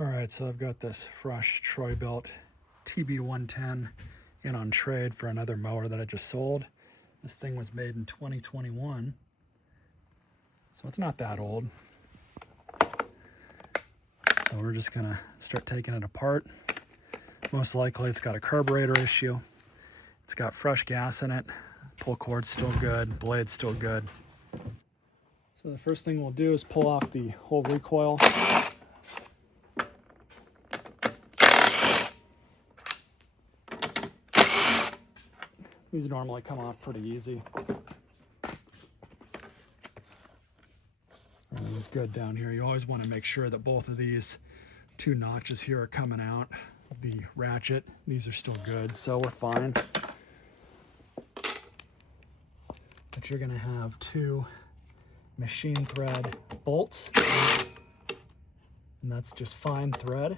All right, so I've got this fresh Bilt TB110 in on trade for another mower that I just sold. This thing was made in 2021, so it's not that old. So we're just gonna start taking it apart. Most likely it's got a carburetor issue. It's got fresh gas in it. Pull cord's still good, blade's still good. So the first thing we'll do is pull off the whole recoil. These normally come off pretty easy. Everything's good down here. You always want to make sure that both of these two notches here are coming out of the ratchet. These are still good, so we're fine. But you're going to have two machine thread bolts, and that's just fine thread.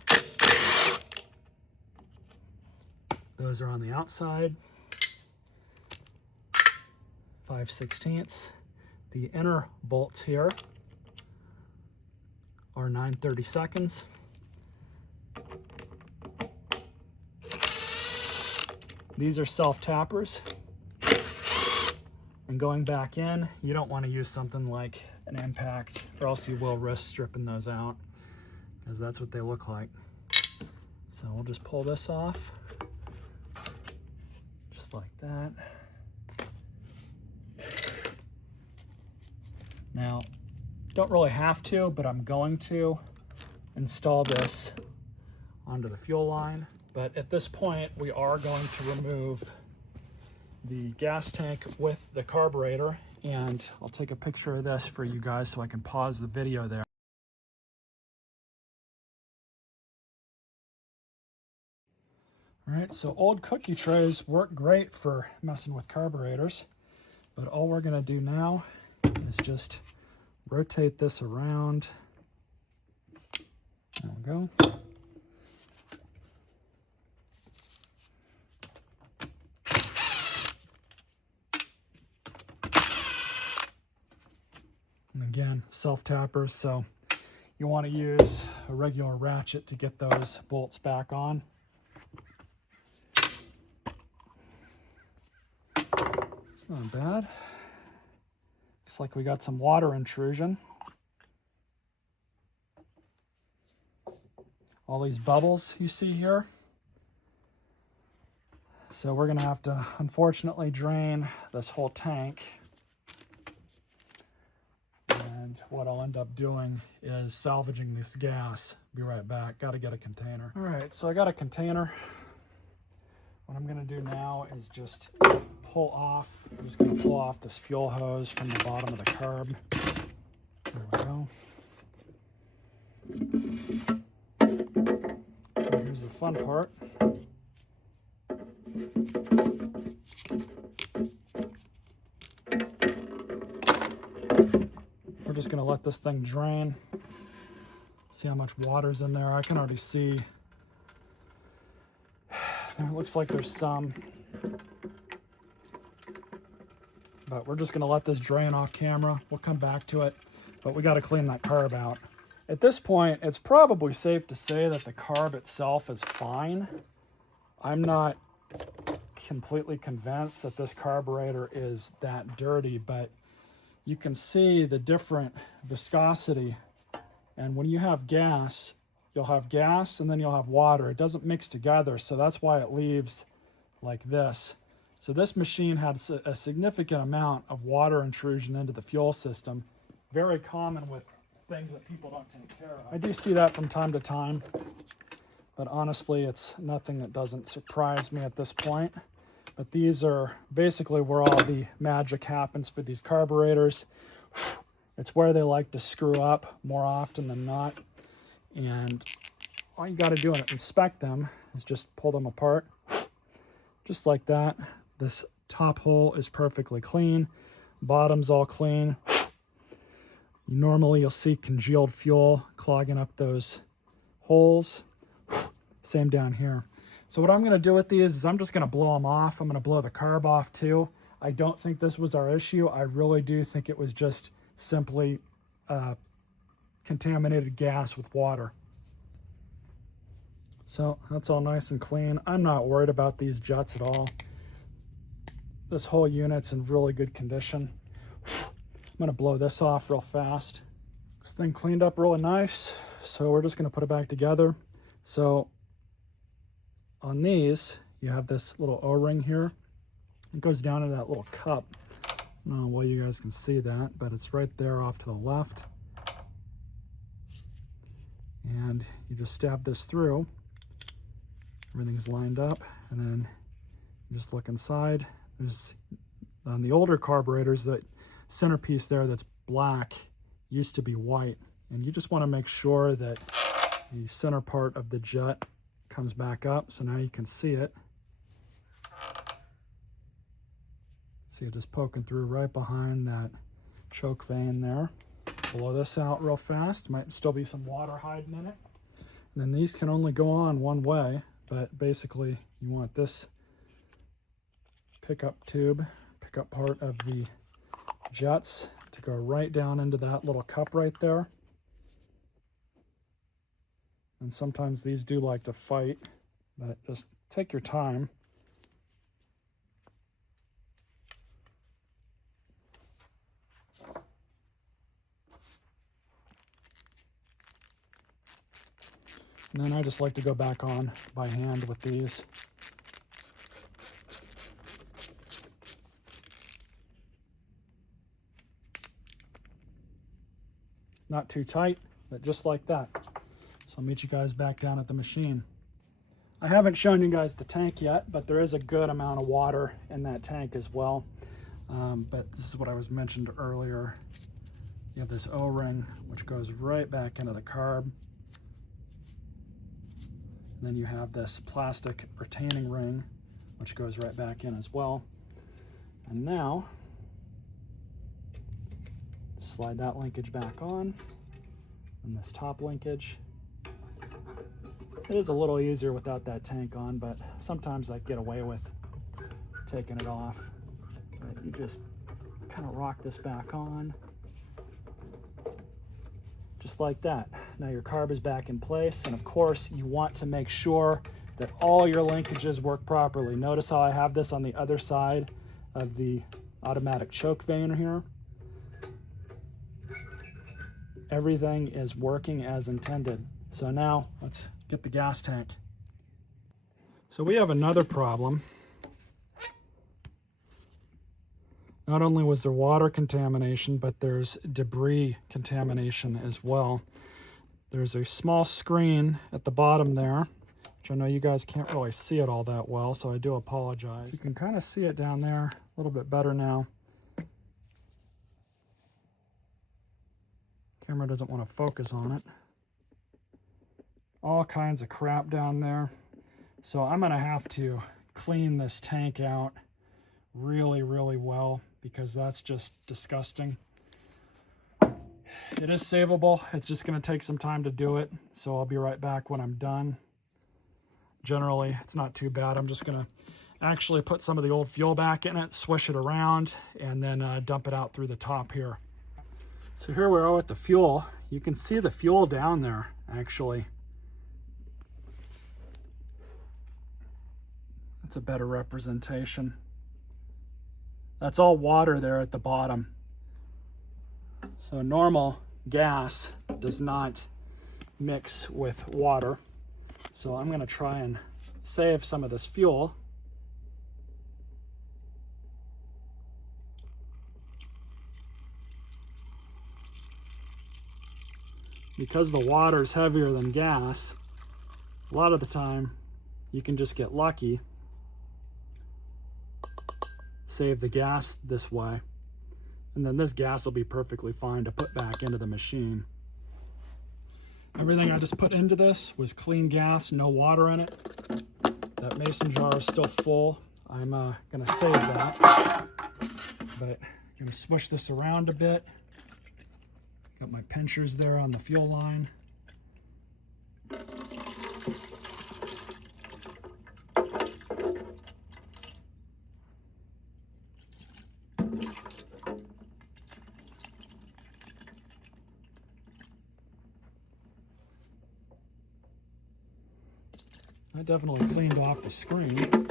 Those are on the outside. 5/16. The inner bolts here are 9/32. These are self-tappers. And going back in, you don't want to use something like an impact, or else you will risk stripping those out, because that's what they look like. So we'll just pull this off, just like that. Now, don't really have to, but I'm going to install this onto the fuel line. But at this point, we are going to remove the gas tank with the carburetor, and I'll take a picture of this for you guys so I can pause the video there. All right, so old cookie trays work great for messing with carburetors, but all we're gonna do now is just rotate this around. There we go. And again, self-tappers, so you want to use a regular ratchet to get those bolts back on. It's not bad. Looks like we got some water intrusion. All these bubbles you see here. So we're gonna have to, unfortunately, drain this whole tank. And what I'll end up doing is salvaging this gas. Be right back. Got to get a container. All right, so I got a container. What I'm going to do now is just pull off. I'm just going to pull off this fuel hose from the bottom of the carb. There we go. And here's the fun part. We're just going to let this thing drain. See how much water's in there. I can already see. It looks like there's some. But we're just going to let this drain off camera. We'll come back to it. But we got to clean that carb out. At this point, it's probably safe to say that the carb itself is fine. I'm not completely convinced that this carburetor is that dirty, but you can see the different viscosity. And when you have gas, you'll have gas and then you'll have water. It doesn't mix together, so that's why it leaves like this. So this machine had a significant amount of water intrusion into the fuel system. Very common with things that people don't take care of. I do see that from time to time, but honestly, it's nothing that doesn't surprise me at this point. But these are basically where all the magic happens for these carburetors. It's where they like to screw up more often than not. And all you got to do to inspect them is just pull them apart. Just like that. This top hole is perfectly clean. Bottom's all clean. Normally you'll see congealed fuel clogging up those holes. Same down here. So what I'm going to do with these is I'm just going to blow them off. I'm going to blow the carb off too. I don't think this was our issue. I really do think it was just simply contaminated gas with water. So that's all nice and clean. I'm not worried about these jets at all. This whole unit's in really good condition. I'm gonna blow this off real fast. This thing cleaned up really nice. So we're just gonna put it back together. So on these, you have this little O-ring here. It goes down into that little cup. I don't know why you guys can see that, but it's right there off to the left. And you just stab this through. Everything's lined up, and then you just look inside. There's, on the older carburetors, the centerpiece there that's black used to be white, and you just want to make sure that the center part of the jet comes back up, so now you can see it. See it just poking through right behind that choke vein there. Blow this out real fast. Might still be some water hiding in it. And then these can only go on one way, but basically you want this pickup part of the jets to go right down into that little cup right there. And sometimes these do like to fight, but just take your time. And then I just like to go back on by hand with these. Not too tight, but just like that. So I'll meet you guys back down at the machine. I haven't shown you guys the tank yet, but there is a good amount of water in that tank as well. But this is what I was mentioned earlier. You have this O-ring, which goes right back into the carb. And then you have this plastic retaining ring, which goes right back in as well. And now, slide that linkage back on, and this top linkage. It is a little easier without that tank on, but sometimes I get away with taking it off. But you just kind of rock this back on, just like that. Now your carb is back in place, and of course you want to make sure that all your linkages work properly. Notice how I have this on the other side of the automatic choke vein here. Everything is working as intended. So now let's get the gas tank. So we have another problem. Not only was there water contamination, but there's debris contamination as well. There's a small screen at the bottom there, which I know you guys can't really see it all that well, so I do apologize. You can kind of see it down there a little bit better now. Camera doesn't want to focus on it. All kinds of crap down there. So I'm going to have to clean this tank out really, really well, because that's just disgusting. It is savable. It's just going to take some time to do it, so I'll be right back when I'm done. Generally, it's not too bad. I'm just going to actually put some of the old fuel back in it, swish it around, and then dump it out through the top here. So here we are with the fuel. You can see the fuel down there, actually. That's a better representation. That's all water there at the bottom. So normal gas does not mix with water. So I'm going to try and save some of this fuel. Because the water is heavier than gas, a lot of the time you can just get lucky. Save the gas this way, and then this gas will be perfectly fine to put back into the machine. Everything I just put into this was clean gas, no water in it. That mason jar is still full. I'm gonna save that, but I'm gonna swish this around a bit. Got my pinchers there on the fuel line. That definitely cleaned off the screen.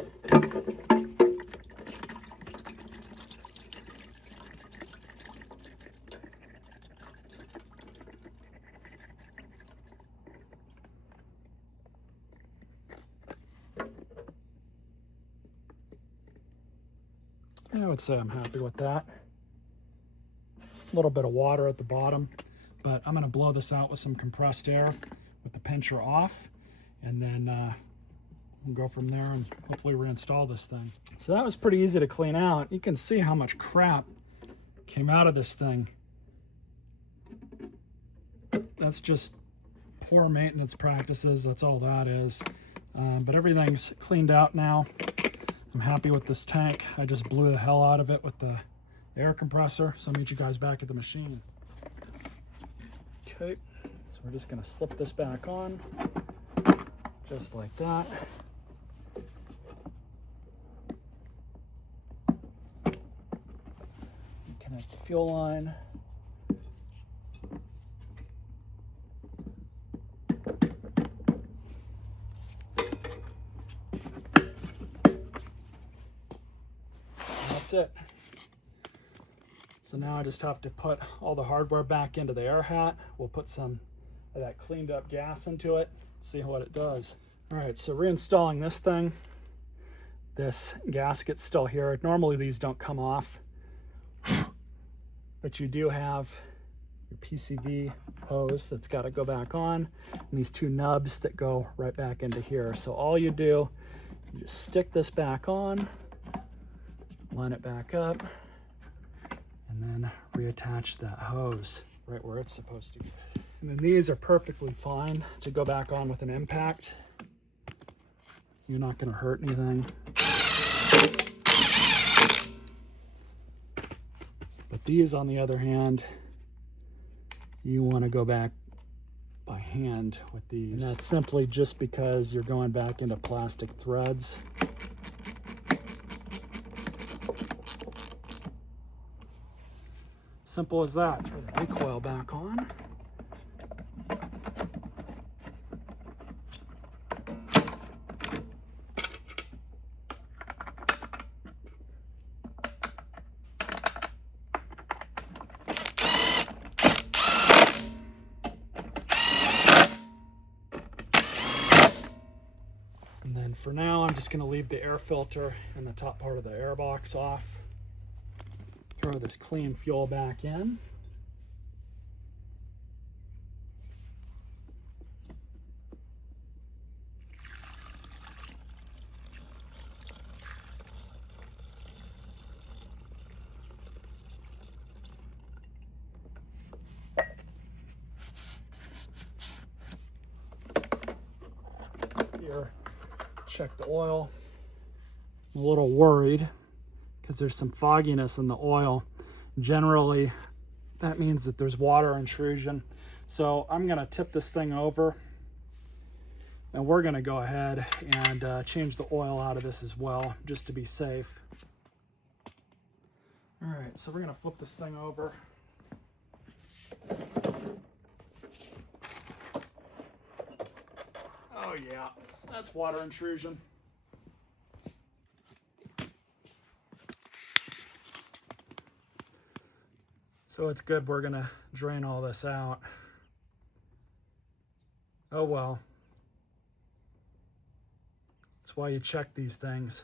I would say I'm happy with that. A little bit of water at the bottom, but I'm going to blow this out with some compressed air with the pincher off, and then we'll go from there and hopefully reinstall this thing. So that was pretty easy to clean out. You can see how much crap came out of this thing. That's just poor maintenance practices. That's all that is. But everything's cleaned out now. I'm happy with this tank. I just blew the hell out of it with the air compressor. So I'll meet you guys back at the machine. Okay, so we're just gonna slip this back on, just like that. Connect the fuel line. That's it. So now I just have to put all the hardware back into the air hat. We'll put some of that cleaned up gas into it, see what it does. All right, so reinstalling this thing. This gasket's still here. Normally these don't come off, but you do have your PCV hose that's got to go back on, and these two nubs that go right back into here. So all you do, you just stick this back on, line it back up, and then reattach that hose right where it's supposed to be. And then these are perfectly fine to go back on with an impact. You're not going to hurt anything. But these, on the other hand, you want to go back by hand with these. And that's simply just because you're going back into plastic threads. Simple as that. Turn the recoil back on. And then for now, I'm just going to leave the air filter and the top part of the airbox off. Throw this clean fuel back in. Here, check the oil. I'm a little worried because there's some fogginess in the oil. Generally, that means that there's water intrusion. So I'm gonna tip this thing over, and we're gonna go ahead and change the oil out of this as well, just to be safe. All right, so we're gonna flip this thing over. Oh yeah, that's water intrusion. So it's good we're gonna drain all this out. Oh well. That's why you check these things.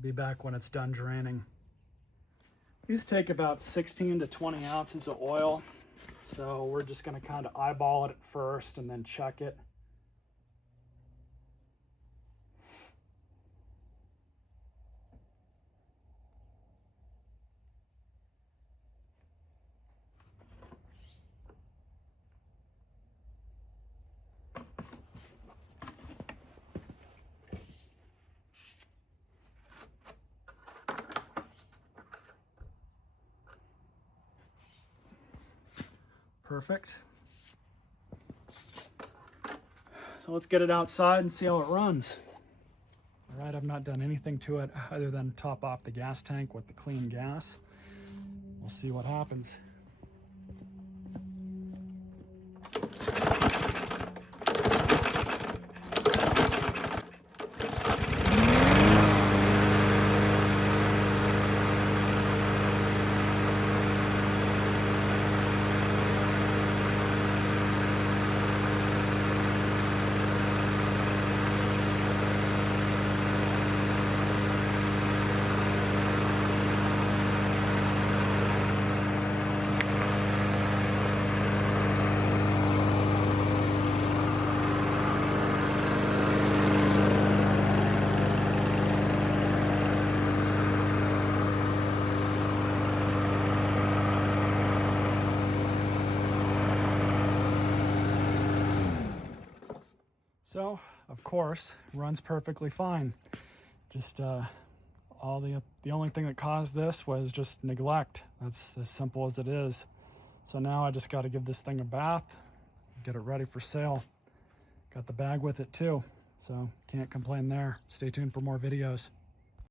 Be back when it's done draining. These take about 16 to 20 ounces of oil. So we're just gonna kind of eyeball it at first and then check it. Perfect. So let's get it outside and see how it runs. All right, I've not done anything to it other than top off the gas tank with the clean gas. We'll see what happens. So, of course, runs perfectly fine. Just the only thing that caused this was just neglect. That's as simple as it is. So now I just got to give this thing a bath, get it ready for sale. Got the bag with it too, so can't complain there. Stay tuned for more videos.